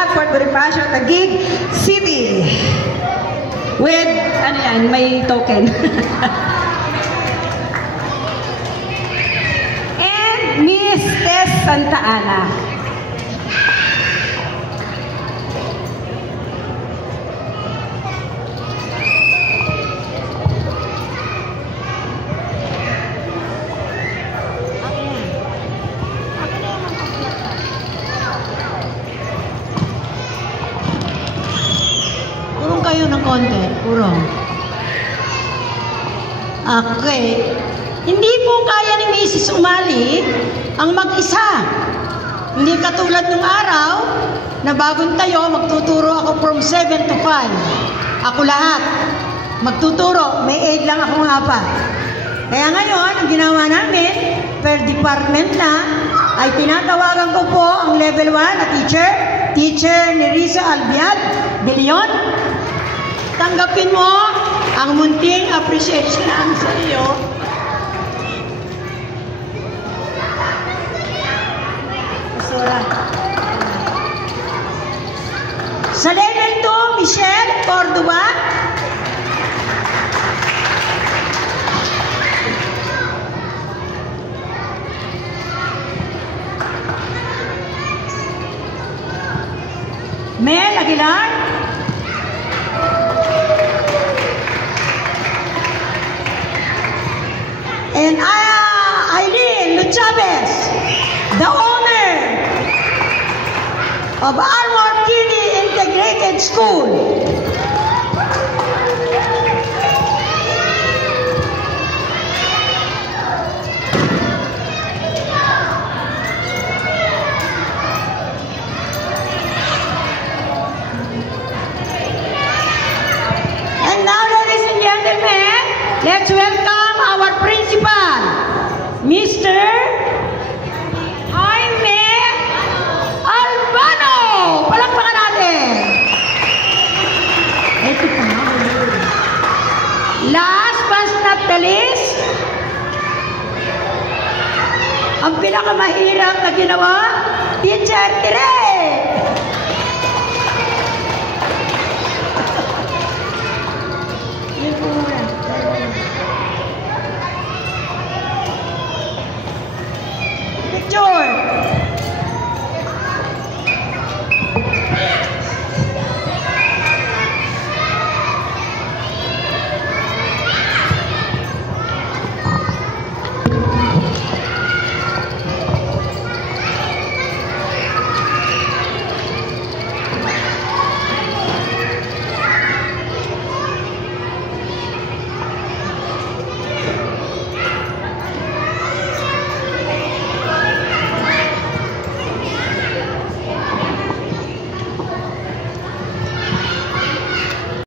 Manila, Fort Bonifacio, Taguig City. With, ano yan, may token. And Miss Tess Santa Ana. Kayo ng konti, puro. Okay. Hindi po kaya ni Mrs. Umali ang mag-isa. Hindi katulad ng araw na bagong tayo, magtuturo ako from 7 to 5. Ako lahat. Magtuturo. May aid lang akong 4. Kaya ngayon, ang ginawa namin, per department na, ay tinatawagan ko po ang level 1 na Teacher Nerissa Albiad de Leon. Tanggapin mo ang munting appreciation sa iyo. Sa level 2, Michelle Cordova. Mel Aguilar. And Aileen Luchavez, the owner of Armor Kiddy Integrated School. And now, ladies and gentlemen, let's welcome our principal, Mr. Jaime Albano. Palakpakan natin. Ito pa. Last but not the least, ang pinakamahirap na ginawa, Teacher Tere.